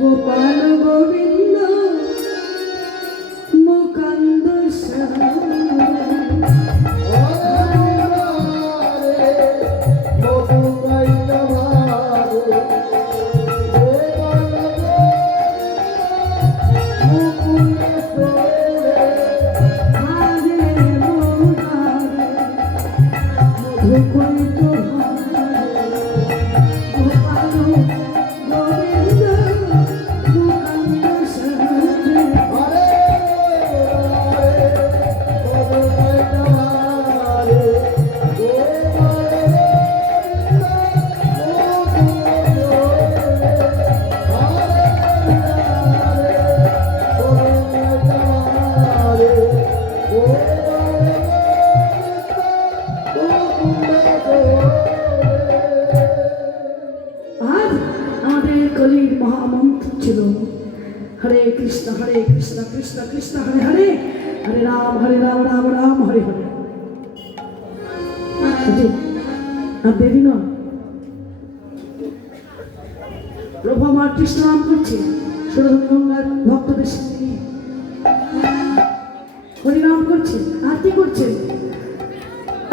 গোপাল গোবিন্দ মুকুন্দ कृष्ण कृष्ण हरे हरे हरे राम राम राम हरे हरे আর দেরি না প্রভু আমার কৃষ্ণ নাম করছে সুরধনগঙ্গার ভক্তদের সাথে নিয়ে হরিনাম করছে আরতি করছে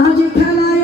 আজ খেলায়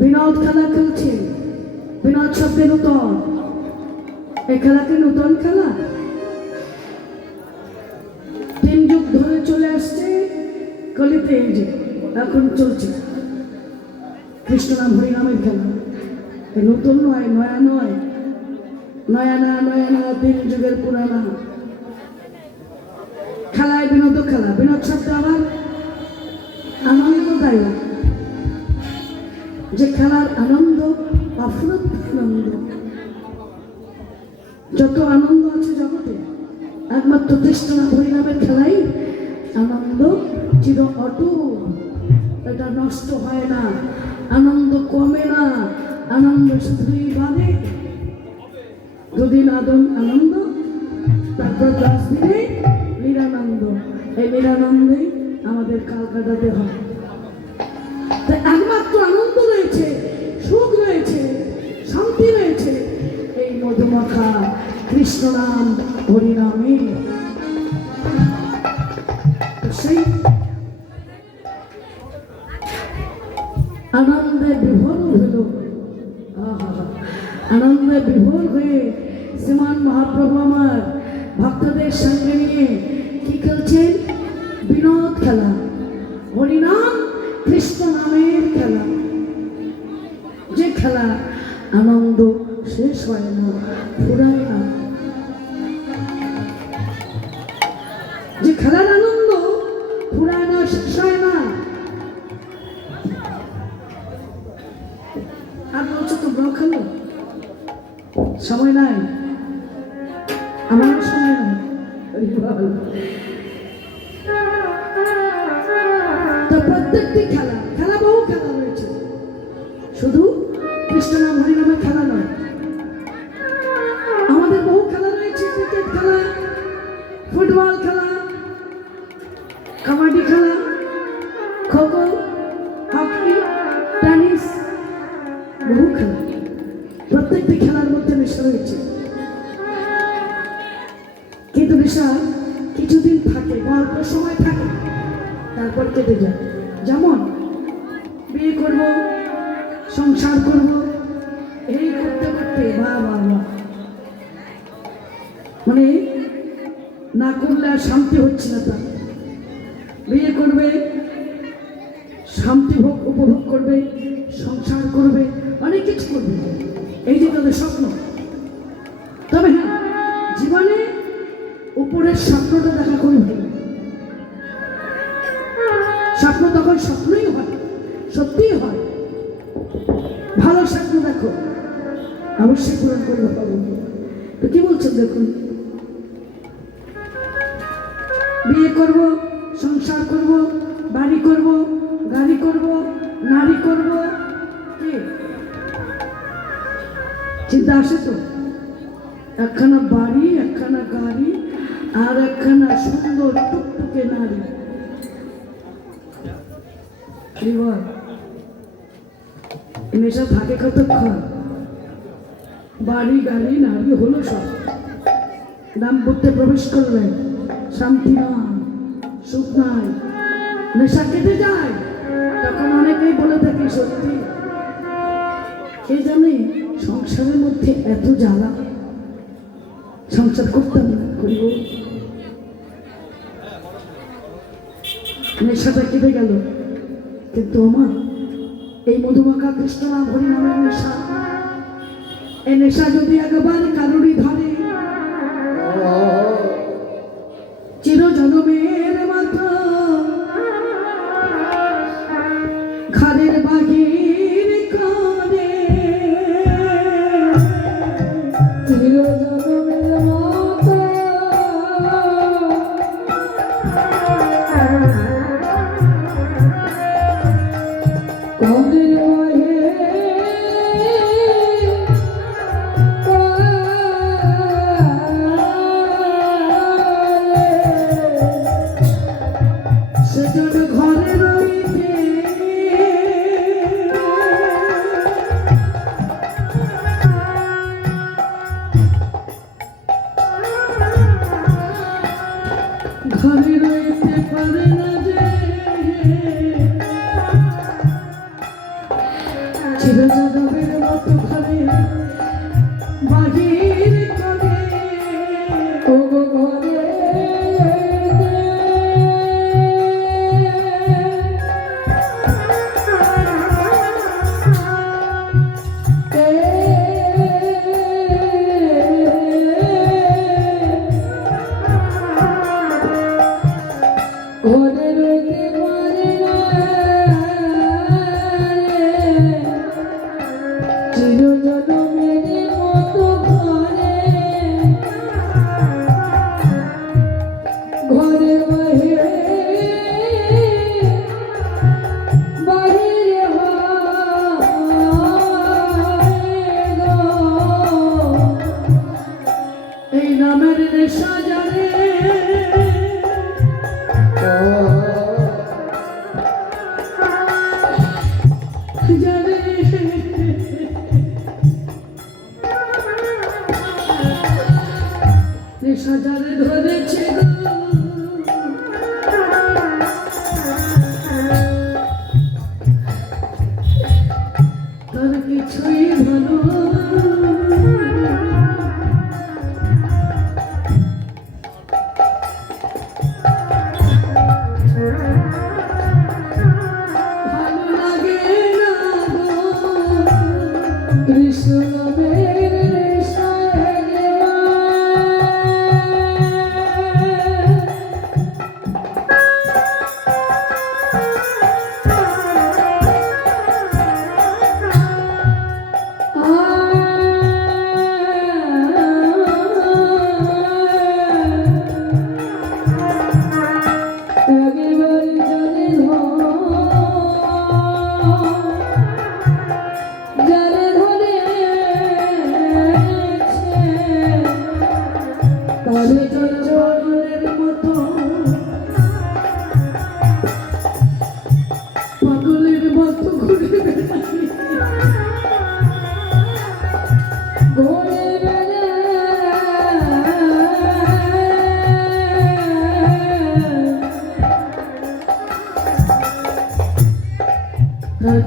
বিনোদ খেলা খেলছে বিনোদ শব্দে নূতন এই খেলাকে নূতন খেলা 3 যুগ ধরে চলে আসছে কলিতে এই যে এখন চলছে কৃষ্ণ নাম হরি নামের খেলা এই নতুন নয় নয়া নয় নয়া না 3 যুগের পুরানা খেলায় বিনোদ খেলা বিনোদ শব্দ আবার আনন্দদায়ক যে খেলার আনন্দ অফুরন্ত আনন্দ যত আনন্দ আছে জগতে একমাত্র কৃষ্ণ হরিনামের খেলাই আনন্দ চির অটুট এটা নষ্ট হয় না আনন্দ কমে না আনন্দ শুধুই বাড়ে দুদিন আনন্দ তারপর 10 দিনে নিরানন্দ এই নিরানন্দেই আমাদের কাল কাটাতে হয় একমাত্র আনন্দ রয়েছে সুখ রয়েছে শান্তি রয়েছে এই মধুমাখা কৃষ্ণ নাম হরিনামে সেই আনন্দে বিভোর হলো আনন্দে বিভোর হয়ে শ্রীমান মহাপ্রভু আমার ভক্তদের সঙ্গে নিয়ে কি খেলছেন বিনোদ খেলা হরিনাম কৃষ্ণ নামের খেলা যে খেলা আনন্দ শেষ হয় না ফুরায় না যে খেলার আনন্দ ফুরায় না শেষ হয় না আর বলছো তোমরাও খেলো সময় নাই আমার সঙ্গে না। তো প্রত্যেকটি খেলা খেলা বহু খেলা রয়েছে, শুধু কৃষ্ণ নাম হরি নামে খেলা নয়, আমাদের বহু খেলা রয়েছে। ক্রিকেট খেলা, ফুটবল খেলা, কাবাডি খেলা, খোখো, হকি, টেনিস, বহু খেলা। প্রত্যেকটি খেলার মধ্যে নেশা রয়েছে, কিন্তু নেশা কিছুদিন থাকে, অল্প সময় থাকে, তারপর কেটে যায়। যেমন বিয়ে করব, সংসার করব, এই করতে করতে মানে না করলে আর শান্তি হচ্ছে না। তার বিয়ে করবে, শান্তি ভোগ উপভোগ করবে, সংসার করবে, অনেক কিছু করবে, এই যে তাদের স্বপ্ন। তবে হ্যাঁ, জীবনে উপরের স্বপ্নটা দেখা খুবই ভালো। স্বপ্ন তখন স্বপ্নই হয়, সত্যিই হয়। ভালো স্বপ্ন দেখো, অবশ্যই পূরণ করবে পাবো। তো কি বলছেন দেখুন, বিয়ে করব, সংসার করব, বাড়ি করব, গাড়ি করব, নারী করব, কি চিন্তা আসে তো? একখানা বাড়ি, একখানা গাড়ি, আর একখানা সুন্দর টুকটুকে নারী। নেশা থাকে কতক্ষণ? বাড়ি গাড়ি নারী হলো সব। দাম্পত্যে প্রবেশ করলেন, শান্তি নাই, সুখ নাই, নেশা কেটে যায়। তখন অনেকেই বলে থাকি সত্যি, কে জানে সংসারের মধ্যে এত জ্বালা, সংসার করতাম না, করিব। নেশাটা কেটে গেল, কিন্তু আমার এই মধুমাখা কৃষ্ণ নাম হরি নামের নেশা, এই নেশা যদি একবার কারোরই ধরে, চিরজনমের মতো ঘরের বাহির করে, চিরজনমের মতো ঘরের ঘরে রইতে পারে না যে, চিরজনমের মতো ঘরে বাহির করে, ওগো ঘরে ঘরে রইতে পারে না চিরজনমের মতো ঘরে, ঘরের বাহিরে বাহিরে এই নামের নেশা জানে, সাজারে ধরেছে তার কিছুই ভালো, ভালো লাগে না কৃষ্ণ নামের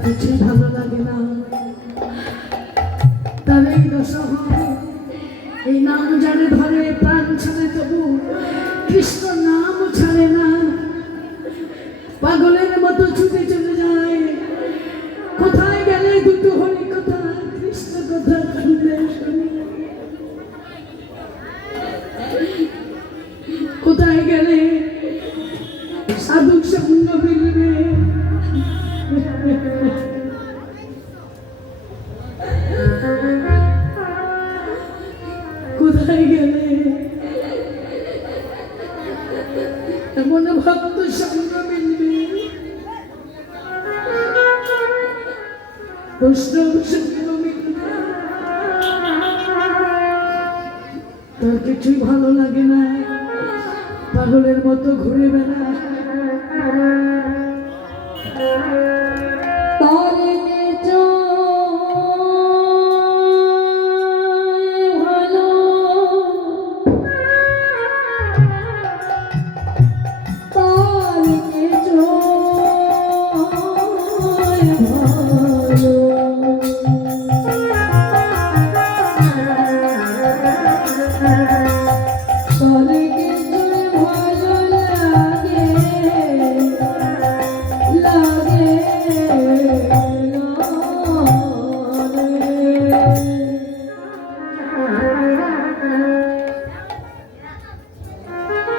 কিছুই ভালো লাগে না। তার এই দশা হয়, এই নাম জানে ধরে প্রাণ ছাড়ে তবু কৃষ্ণ নাম ছাড়ে না। পাগলের মতো ছুটে চলে যায়, কোথায় গেলে দুটো হরি কথা কৃষ্ণ কথা শুনলে শুনি। কোথায় গেলে সাধু সঙ্গ মিলবে, কোথায় গেলে এমন ভক্ত সঙ্গ মিলবে, বৈষ্ণব সঙ্গ মিলবে। তার কিছুই ভালো লাগে না, পাগলের মতো ঘুরে বেড়ায়।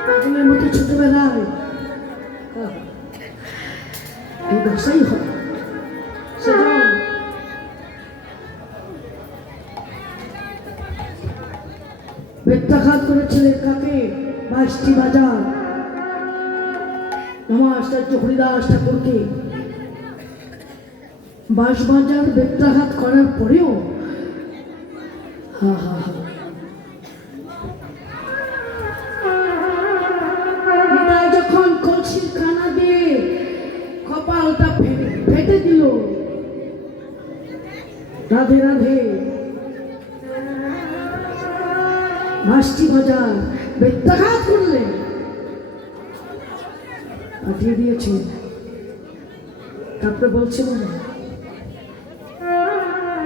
পাগলের মতো ছুটে বেড়ায়, এই দশাই হয়। বেত্রাঘাত করেছিলেন কাকে? বাঁশটি বাজার নমাচার্য হরিদাস ঠাকুরকে। বাঁশ বাজার বেত্রাঘাত করার পরেও হা হা হা যখন কলসির কানা দিয়ে কপালটা ফেটে দিল, রাধে রাধে বাঁশটি বাজার বেত্রাঘাত করলেন, পাঠিয়ে দিয়েছে। তারপরে বলছিল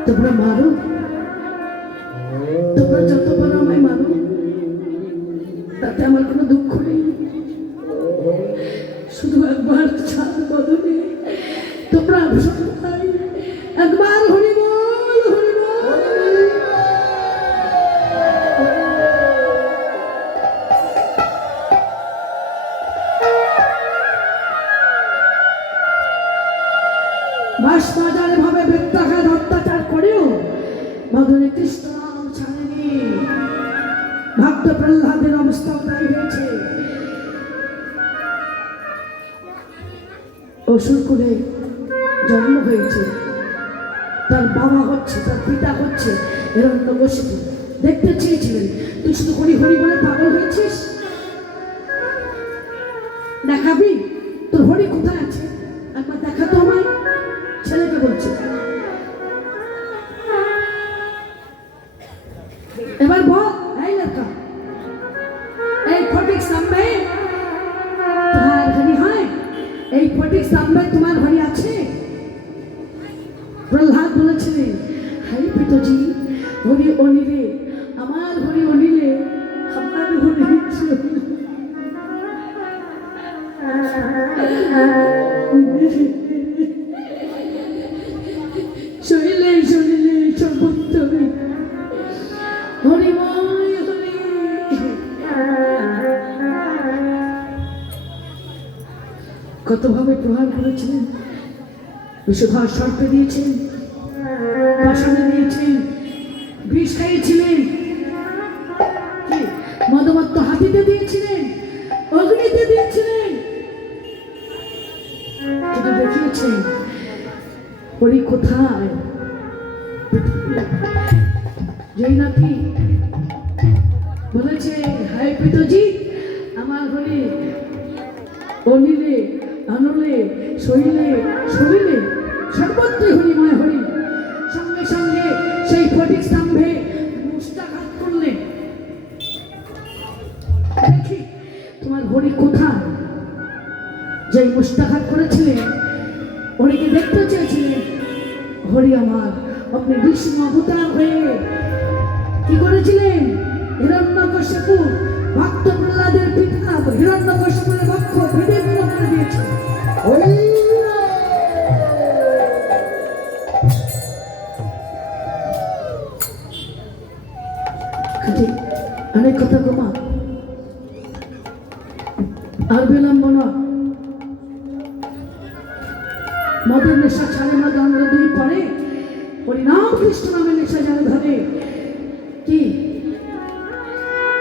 তোমরা মারো, তোমরা যত পারো আমায় মারো, তাতে আমার কোনো দুঃখ নেই, শুধু একবার ছাড় বদলে তোমরা একবার হরি বল হরি বল। বাঁশ বাজারে ভাবে বেত্রাঘাত অত্যাচার করেও মদনে কৃষ্ণ নাম ছাড়েনি। ভক্ত প্রহ্লাদের অবস্থাও তাই হয়েছে। অসুর করে জন্ম হয়েছে, তার বাবা হচ্ছে, তার পিতা হচ্ছে হিরণ্যকশিপু। দেখতে চেয়েছিলেন, তুই শুধু হরি হরি বলে পাগল হয়েছিস, দেখাবি তোর হরি কোথায় আছে, একবার দেখা তো আমায়। ছেলেকে বলছে, এবার বল এই লড়কা, এই ফটিক সামনে তোমার হরি হয়, এই ফটিক সামনে তোমার হরি আছে? প্রহ্লাদ বলেছিলেন, হাই পিতাজি, হরি অনিলে, আমার হরি অনিলে, আমার হরি শরীরে শরীরে সর্বোত্তমে হরিময় হরি। কতভাবে প্রহার করেছিলেন, বিষধর সর্পে দিয়েছেন, পাষাণে দিয়েছেন, বিষ খাইয়েছিলেন, মদমত্ত হাতিতে দিয়েছিলেন, অগ্নিতে দিয়েছিলেন, কিন্তু দেখিয়েছেন হরি কোথায়। যেই নাকি বলেছে, হায় পিতাজি, আমার হরি অনিলে আনলে শৈলে শরীরে সর্বত্রই হরিময় হরি, সঙ্গে সঙ্গে সেই ফটিক স্তম্ভে মুষ্টাঘাত করলেন। দেখি তোমার হরি কোথায়। যেই মুষ্টাঘাত করেছিলেন, হরিকে দেখতে চেয়েছিলেন, হরি আমার, আপনি বিষ্ণু অবতার হয়ে কি করেছিলেন? হিরণ্যকশিপু ভক্ত প্রহ্লাদের পিতা হিরণ্যকশিপুর বক্ষ ভেদে বিরহ করে দিয়েছেন। অনেক কথা গোমা, আর বিলম্ব না, মদের নেশা ছাড়ে না, গঙ্গা দুই পরে হরিনাম কৃষ্ণ নামে নেশা যারা ধরে